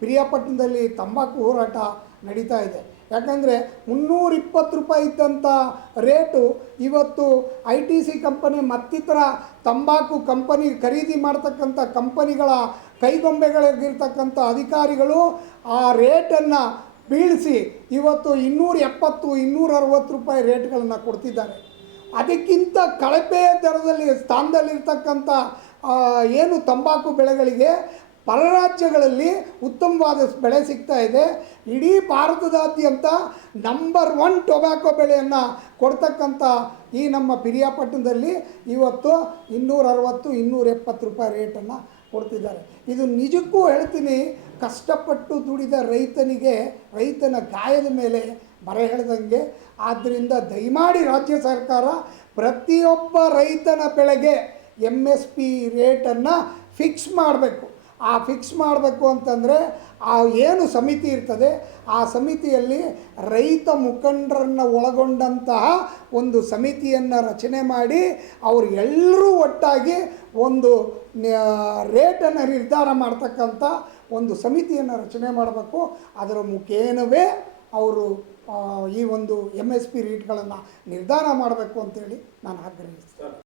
ಪಿರಿಯಾಪಟ್ಟಣದಲ್ಲಿ ತಂಬಾಕು ಹೋರಾಟ ನಡೀತಾ ಇದೆ. ಯಾಕಂದರೆ 320 ರೂಪಾಯಿ ಇದ್ದಂಥ ರೇಟು ಇವತ್ತು ITC ಕಂಪನಿ ಮತ್ತಿತರ ತಂಬಾಕು ಕಂಪನಿ ಖರೀದಿ ಮಾಡ್ತಕ್ಕಂಥ ಕಂಪನಿಗಳ ಕೈಗೊಂಬೆಗಳಿಗಿರ್ತಕ್ಕಂಥ ಅಧಿಕಾರಿಗಳು ಆ ರೇಟನ್ನು ಬೀಳಿಸಿ ಇವತ್ತು 270 260 ರೂಪಾಯಿ ರೇಟ್ಗಳನ್ನು ಕೊಡ್ತಿದ್ದಾರೆ. ಅದಕ್ಕಿಂತ ಕಳಪೆ ದರದಲ್ಲಿ ಸ್ಥಾನದಲ್ಲಿರ್ತಕ್ಕಂಥ ಏನು ತಂಬಾಕು ಬೆಳೆಗಳಿಗೆ ಪರ ರಾಜ್ಯಗಳಲ್ಲಿ ಉತ್ತಮವಾದ ಬೆಳೆ ಸಿಗ್ತಾ ಇದೆ. ಇಡೀ ಭಾರತದಾದ್ಯಂತ ನಂಬರ್ 1 ಟೊಬ್ಯಾಕೊ ಬೆಳೆಯನ್ನು ಕೊಡ್ತಕ್ಕಂಥ ಈ ನಮ್ಮ ಪಿರಿಯಾಪಟ್ಟಣದಲ್ಲಿ ಇವತ್ತು 260 270 ರೂಪಾಯಿ ರೇಟನ್ನು ಕೊಡ್ತಿದ್ದಾರೆ. ಇದು ನಿಜಕ್ಕೂ ಹೇಳ್ತೀನಿ, ಕಷ್ಟಪಟ್ಟು ದುಡಿದ ರೈತನ ಗಾಯದ ಮೇಲೆ ಬರೆ ಎಳೆದಂಗೆ. ಆದ್ದರಿಂದ ದಯಮಾಡಿ ರಾಜ್ಯ ಸರ್ಕಾರ ಪ್ರತಿಯೊಬ್ಬ ರೈತನ ಬೆಳೆಗೆ MSP ರೇಟನ್ನು ಫಿಕ್ಸ್ ಮಾಡಬೇಕು. ಆ ಫಿಕ್ಸ್ ಮಾಡಬೇಕು ಅಂತಂದರೆ ಆ ಏನು ಸಮಿತಿ ಇರ್ತದೆ ಆ ಸಮಿತಿಯಲ್ಲಿ ರೈತ ಮುಖಂಡರನ್ನು ಒಳಗೊಂಡಂತಹ ಒಂದು ಸಮಿತಿಯನ್ನು ರಚನೆ ಮಾಡಿ ಅವರು ಎಲ್ಲರೂ ಒಟ್ಟಾಗಿ ಒಂದು ರೇಟನ್ನು ನಿರ್ಧಾರ ಮಾಡ್ತಕ್ಕಂಥ ಒಂದು ಸಮಿತಿಯನ್ನು ರಚನೆ ಮಾಡಬೇಕು. ಅದರ ಮುಖೇನವೇ ಅವರು ಈ ಒಂದು MSP ರೇಟ್ಗಳನ್ನು ನಿರ್ಧಾರ ಮಾಡಬೇಕು ಅಂತೇಳಿ ನಾನು ಆಗ್ರಹಿಸ್ತೇನೆ.